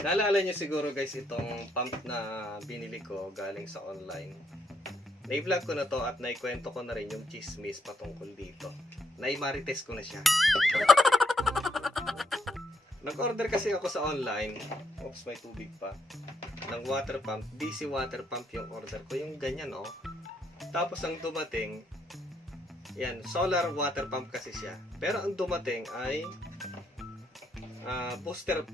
Nakita niyo siguro guys itong pump na binili ko galing sa online. Na-vlog ko na to at naikwento ko na rin yung chismis patungkol dito. Naimarites ko na siya. Nag-order kasi ako sa online. Oops, may tubig pa. Ng water pump. DC water pump yung order ko. Yung ganyan, oh. Tapos ang dumating, yan, solar water pump kasi siya. Pero ang dumating ay ah, booster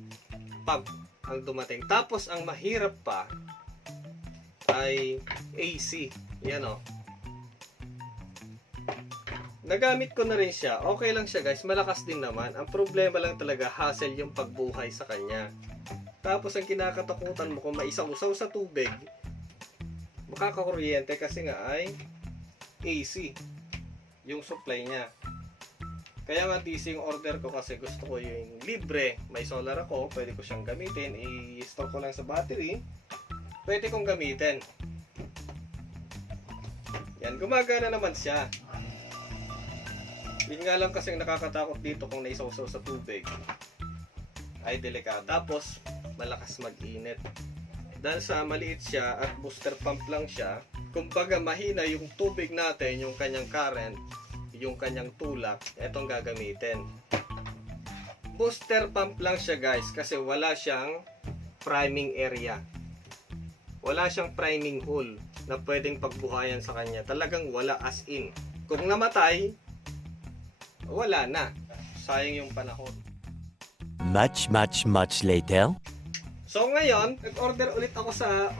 pump ang dumating. Tapos ang mahirap pa ay AC. Yan o. Nagamit ko na rin siya. Okay lang siya guys. Malakas din naman. Ang problema lang talaga hassle yung pagbuhay sa kanya. Tapos ang kinakatakutan mo kung maisaw-saw sa tubig, makakakuryente kasi nga ay AC yung supply niya. Kaya nga DC yung order ko kasi gusto ko yung libre. May solar ako, pwede ko siyang gamitin. I-store ko lang sa battery. Pwede kong gamitin. Yan, gumagana naman siya. Yun nga lang kasi nakakatakot dito kung naisawsaw sa tubig ay delikado. Tapos, malakas mag-init. Dahil sa maliit siya at booster pump lang siya, kumbaga mahina yung tubig natin, yung kanyang current, yung kanyang tulak, etong gagamitin. Booster pump lang siya guys kasi wala siyang priming area. Wala siyang priming hole na pwedeng pagbuhayan sa kanya. Talagang wala as in. Kung namatay, wala na. Sayang yung panahon. Much, much, much later. So ngayon, nag-order ulit ako sa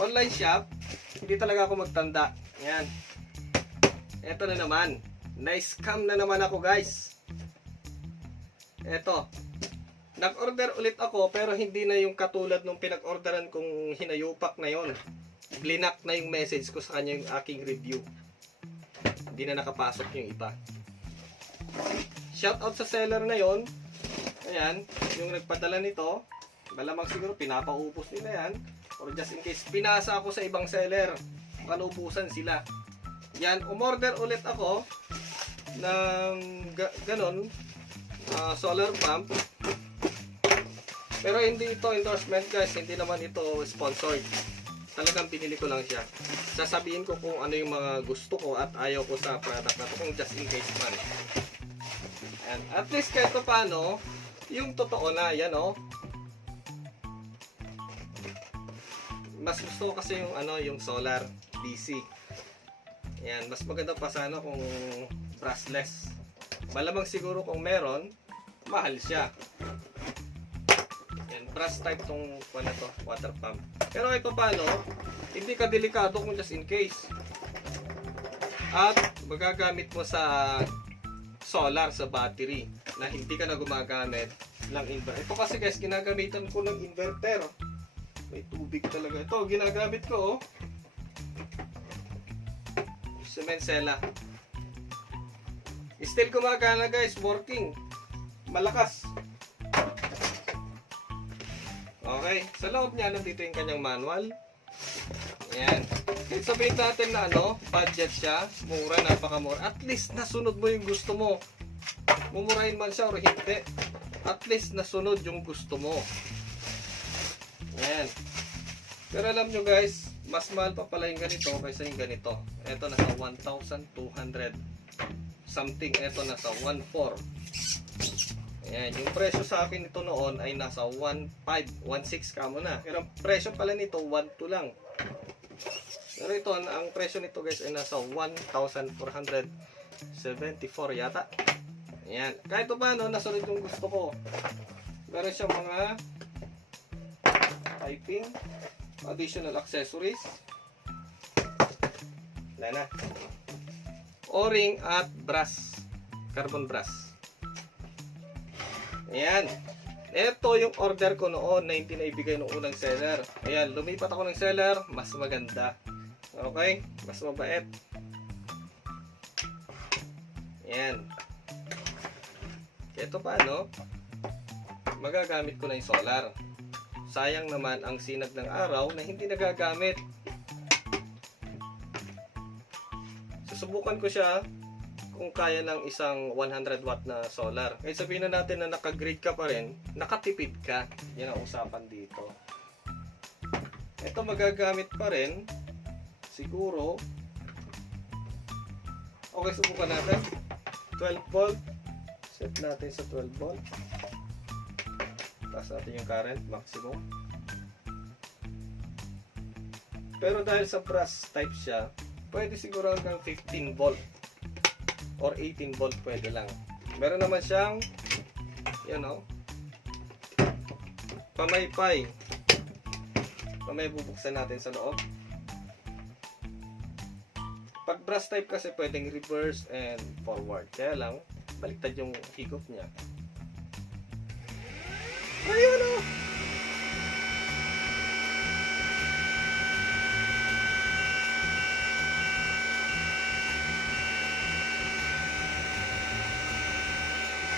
online shop. Hindi talaga ako magtanda. Yan. Ito na naman. Na-scam na naman ako guys. Ito. Nag-order ulit ako pero hindi na yung katulad nung pinag-orderan kong hinayupak na yon. Blinak na yung message ko sa kanya yung aking review. Hindi na nakapasok yung iba. Shout out sa seller na yon. Ayan, yung nagpadala nito, malamang siguro pinapaubos nila yan. Or just in case, pinasa ako sa ibang seller. Kanubusan sila. Yan, umorder ulit ako ng ga- ganon, ah, solar pump. Pero hindi ito endorsement guys, hindi naman ito sponsored. Talagang pinili ko lang siya. Sasabihin ko kung ano yung mga gusto ko at ayaw ko sa product na to kung just in case man. Ayan. At least kahit pa paano, yung totoo na, yan oh. Mas gusto ko kasi yung ano, yung solar DC. Ayan, mas maganda pa sana kung brushless. Malamang siguro kung meron, mahal siya. Ayan, brush type tong ano to, water pump. Pero pa paano, hindi ka delikado kung just in case. At magagamit mo sa solar sa battery na hindi ka na gumagamit ng inverter. Ito kasi guys, ginagamitan ko ng inverter. May tubig talaga. Ito, ginagamit ko oh. Cement sela. Still gumagana guys, working. Malakas. Okay, sa loob niya, nandito yung kanyang manual. Ayan. Kahit sabihin natin na ano, budget siya, mura, napakamura. At least nasunod mo yung gusto mo. Mumurahin man siya or hindi. At least nasunod yung gusto mo. Ayan. Pero alam nyo guys, mas mahal pa pala yung ganito kaysa yung ganito. Ito nasa 1,200 something. Ito nasa 1,400. Ayan, yung presyo sa akin nito noon ay nasa 1.5, 1.6 kamo na. Pero ang presyo pala nito 1.2 lang. Pero ito, ang ang presyo nito guys ay nasa 1,474 yata. Ayan. Kahit pa paano, nasunod yung gusto ko. Meron siyang mga piping, additional accessories. Wala na. O-ring at brass. Carbon brass. Ayan. Ito yung order ko noon na hindi naibigay ng unang seller. Ayan, lumipat ako ng seller, mas maganda. Okay? Mas mabait. Ayan. Ito pa, no? Magagamit ko na yung solar. Sayang naman ang sinag ng araw na hindi nagagamit. Susubukan ko siya kung kaya ng isang 100 watt na solar. Kaya sabihin na natin na naka-grid ka pa rin, nakatipid ka. Yan ang usapan dito. Ito magagamit pa rin. Siguro. Okay, subukan natin. 12 volt. Set natin sa 12 volt. Taas natin yung current, maximum. Pero dahil sa brass type siya, pwede siguro hanggang 15 volt or 18 volt pwede lang. Meron naman siyang you know pamaypay. Pamay bubuksan natin sa loob. Pag brass type kasi pwedeng reverse and forward. Kaya lang, baliktad yung higop niya. Ayun o!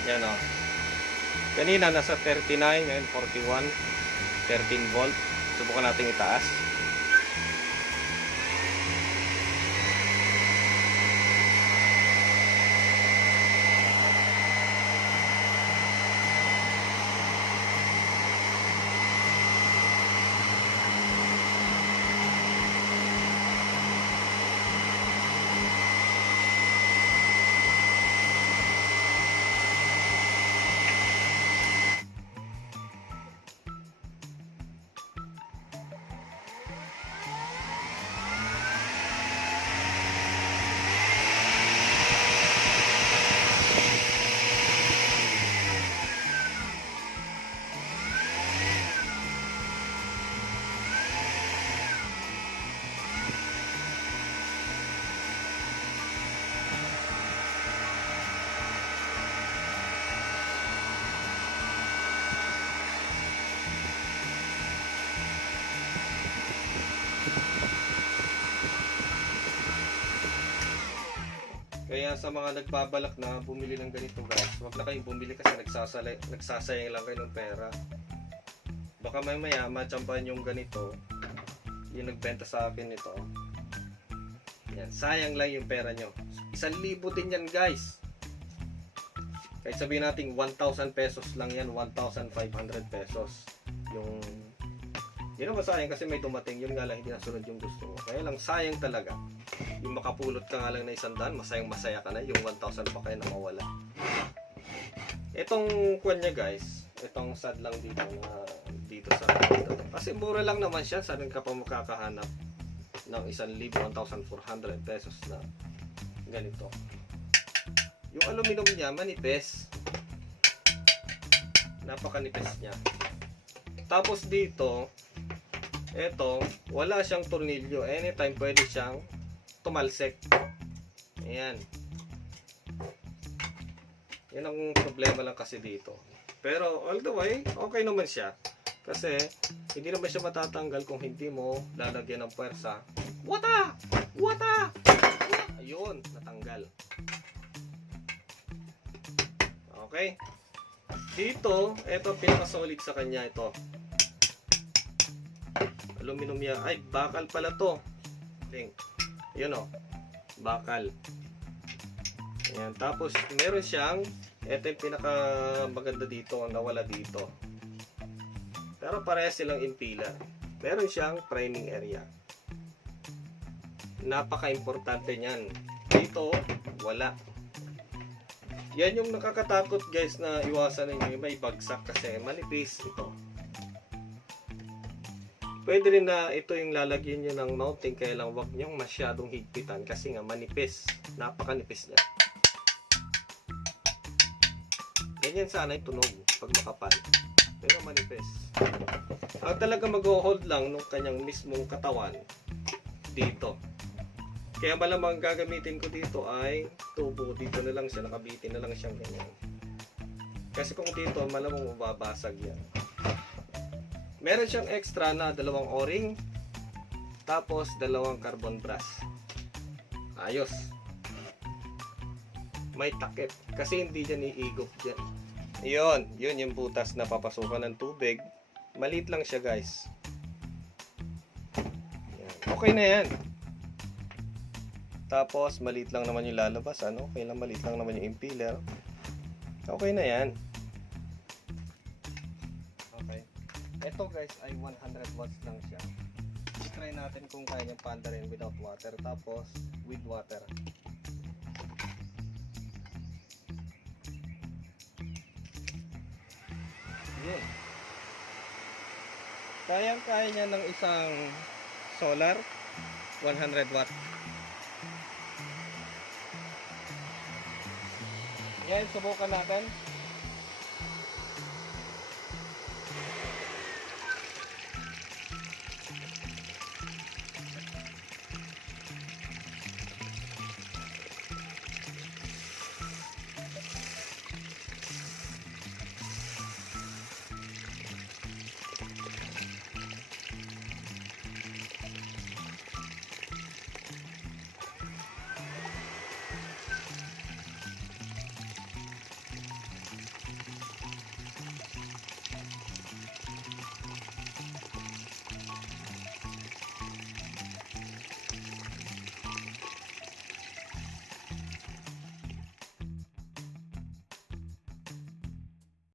Yan o. Kanina nasa 39, ngayon 41. 13 volt. Subukan natin itaas. Sa mga nagbabalak na bumili ng ganito guys, wag na kayong bumili kasi nagsasayang lang kayo ng pera. Baka may maya matsampan yung ganito, yung nagbenta sa akin nito. Yan, sayang lang yung pera nyo. Isang libo din yan guys. Kahit sabihin natin 1,000 pesos lang yan, 1,500 pesos. Yung yun naman sayang kasi may dumating, yun nga lang hindi nasunod yung gusto mo. Kaya lang sayang talaga. Yung makapulot ka nga lang na isang daan, masayang masaya ka na, yung 1,000 pa kayo na mawala. Itong kwan niya guys, itong sad lang dito na dito sa dito. Kasi mura lang naman siya, saan ka pa makakahanap ng 1,1,400 pesos na ganito. Yung aluminum niya, manipis. Napakanipis niya. Tapos dito, eto, wala siyang tornilyo. Anytime pwede siyang tumalsik. Ayan. Yan ang problema lang kasi dito. Pero all the way, okay naman siya. Kasi hindi naman siya matatanggal kung hindi mo lalagyan ng puwersa. Wata! Wata! Ayun, natanggal. Okay. Dito, ito pinaka-solid sa kanya ito. Aluminum yan. Ay, bakal pala to. Ting. Yun o. Bakal. Ayan. Tapos, meron siyang, ito yung pinaka maganda dito, nawala dito. Pero parehas silang impila. Meron siyang priming area. Napaka-importante niyan. Dito, wala. Yan yung nakakatakot guys na iwasan ninyo may bagsak kasi manipis ito. Pwede rin na ito yung lalagyan nyo ng mounting kaya lang wag nyong masyadong higpitan kasi nga manipis. Napakanipis niya. Ganyan sana yung tunog pag makapal. Pero manipis. Ang talaga mag-hold lang nung kanyang mismong katawan dito. Kaya malamang gagamitin ko dito ay tubo. Dito na lang siya, nakabitin na lang siyang ganyan. Kasi kung dito, malamang mababasag yan. Meron siyang extra na dalawang o-ring. Tapos, dalawang carbon brass. Ayos. May takip. Kasi hindi dyan iigop dyan. Yun, yun yung butas na papasukan ng tubig. Maliit lang siya guys. Okay na yan. Tapos, maliit lang naman yung lalabas, ano? Okay lang, maliit lang naman yung impeller. Okay na yan. Ito guys ay 100 watts lang siya. try natin kung kaya niyang paandarin without water. Tapos, with water. Yun. Kayang-kaya niya ng isang solar 100 watt. Yan, subukan natin.